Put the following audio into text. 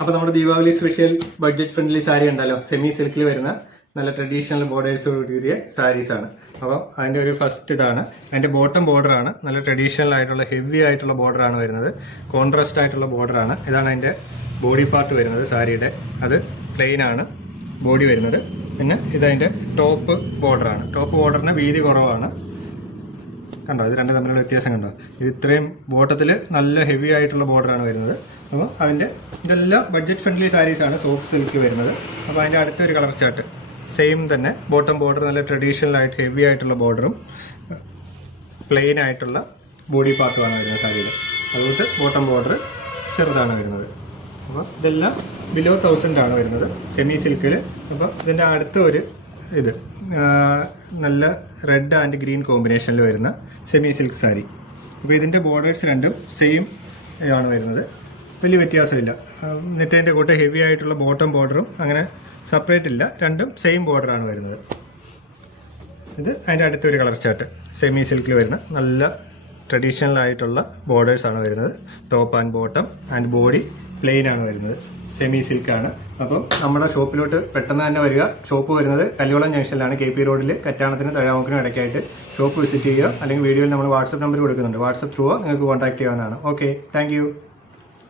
അപ്പോൾ നമ്മുടെ Deepavali special budget friendly sari ഉണ്ടല്ലോ, സെമി സിൽക്കിൽ വരുന്ന നല്ല ട്രഡീഷണൽ ബോർഡേഴ്സോട് കൂടിയ സാരീസ് ആണ്. അപ്പോൾ അതിൻ്റെ ഒരു ഫസ്റ്റ് ഇതാണ്. അതിൻ്റെ ബോട്ടം ബോർഡറാണ്, നല്ല ട്രഡീഷണൽ ആയിട്ടുള്ള ഹെവി ആയിട്ടുള്ള ബോർഡറാണ് വരുന്നത്. കോൺട്രാസ്റ്റ് ആയിട്ടുള്ള ബോർഡറാണ്. ഇതാണ് അതിൻ്റെ ബോഡി പാർട്ട് വരുന്നത് സാരിയുടെ. അത് പ്ലെയിൻ ആണ് ബോഡി വരുന്നത്. പിന്നെ ഇതതിൻ്റെ ടോപ്പ് ബോർഡറാണ്. ടോപ്പ് ബോർഡറിന് വീതി കുറവാണ്. കണ്ടോ, ഇത് രണ്ടും തമ്മിലുള്ള വ്യത്യാസം കണ്ടോ? ഇത് ഇത്രയും ബോട്ടത്തിൽ നല്ല ഹെവി ആയിട്ടുള്ള ബോർഡറാണ് വരുന്നത്. അപ്പോൾ അതിൻ്റെ ഇതെല്ലാം ബഡ്ജറ്റ് ഫ്രണ്ട്ലി സാരീസാണ് സോഫ്റ്റ് സിൽക്ക് വരുന്നത്. അപ്പോൾ അതിൻ്റെ അടുത്തൊരു കളർ ചാർട്ട് സെയിം തന്നെ. ബോട്ടം ബോർഡർ നല്ല ട്രഡീഷണൽ ആയിട്ട് ഹെവി ആയിട്ടുള്ള ബോർഡറും പ്ലെയിൻ ആയിട്ടുള്ള ബോഡി പാർട്ടുമാണ് വരുന്നത് സാരിയിൽ. അതുകൊണ്ട് ബോട്ടം ബോർഡർ ചെറുതാണ് വരുന്നത്. അപ്പോൾ ഇതെല്ലാം ബിലോ 1000 ആണ് വരുന്നത് സെമി സിൽക്കിൽ. അപ്പോൾ ഇതിൻ്റെ അടുത്ത ഒരു ഇത് നല്ല റെഡ് ആൻഡ് ഗ്രീൻ കോമ്പിനേഷനിൽ വരുന്ന സെമി സിൽക്ക് സാരി. അപ്പോൾ ഇതിൻ്റെ ബോർഡേഴ്സ് രണ്ടും സെയിം ആണ് വരുന്നത്, വലിയ വ്യത്യാസമില്ല. നെറ്റേൻ്റെ കൂട്ട് ഹെവി ആയിട്ടുള്ള ബോട്ടം ബോർഡറും അങ്ങനെ സെപ്പറേറ്റ് ഇല്ല, രണ്ടും സെയിം ബോർഡറാണ് വരുന്നത്. ഇത് അതിൻ്റെ അടുത്തൊരു കളർ ചാർട്ട് സെമി സിൽക്കിൽ വരുന്ന നല്ല ട്രഡീഷണൽ ആയിട്ടുള്ള ബോർഡേഴ്സാണ് വരുന്നത്. Top and bottom and body plain ആണ് വരുന്നത്, സെമി സിൽക്കാണ്. അപ്പം നമ്മുടെ ഷോപ്പിലോട്ട് പെട്ടെന്ന് തന്നെ വരിക. ഷോപ്പ് വരുന്നത് കല്യോളം ജംഗ്ഷനിലാണ്, KP റോഡിൽ കറ്റാണത്തിനും തഴാമുക്കിനും ഇടയ്ക്കായിട്ട്. ഷോപ്പ് വിസിറ്റ് ചെയ്യുക, അല്ലെങ്കിൽ വീഡിയോയിൽ നമ്മൾ വാട്സപ്പ് നമ്പർ കൊടുക്കുന്നുണ്ട്. വാട്സപ്പ് ത്രൂ നിങ്ങൾക്ക് കോൺടാക്ട് ചെയ്യാവുന്നതാണ്. Okay, thank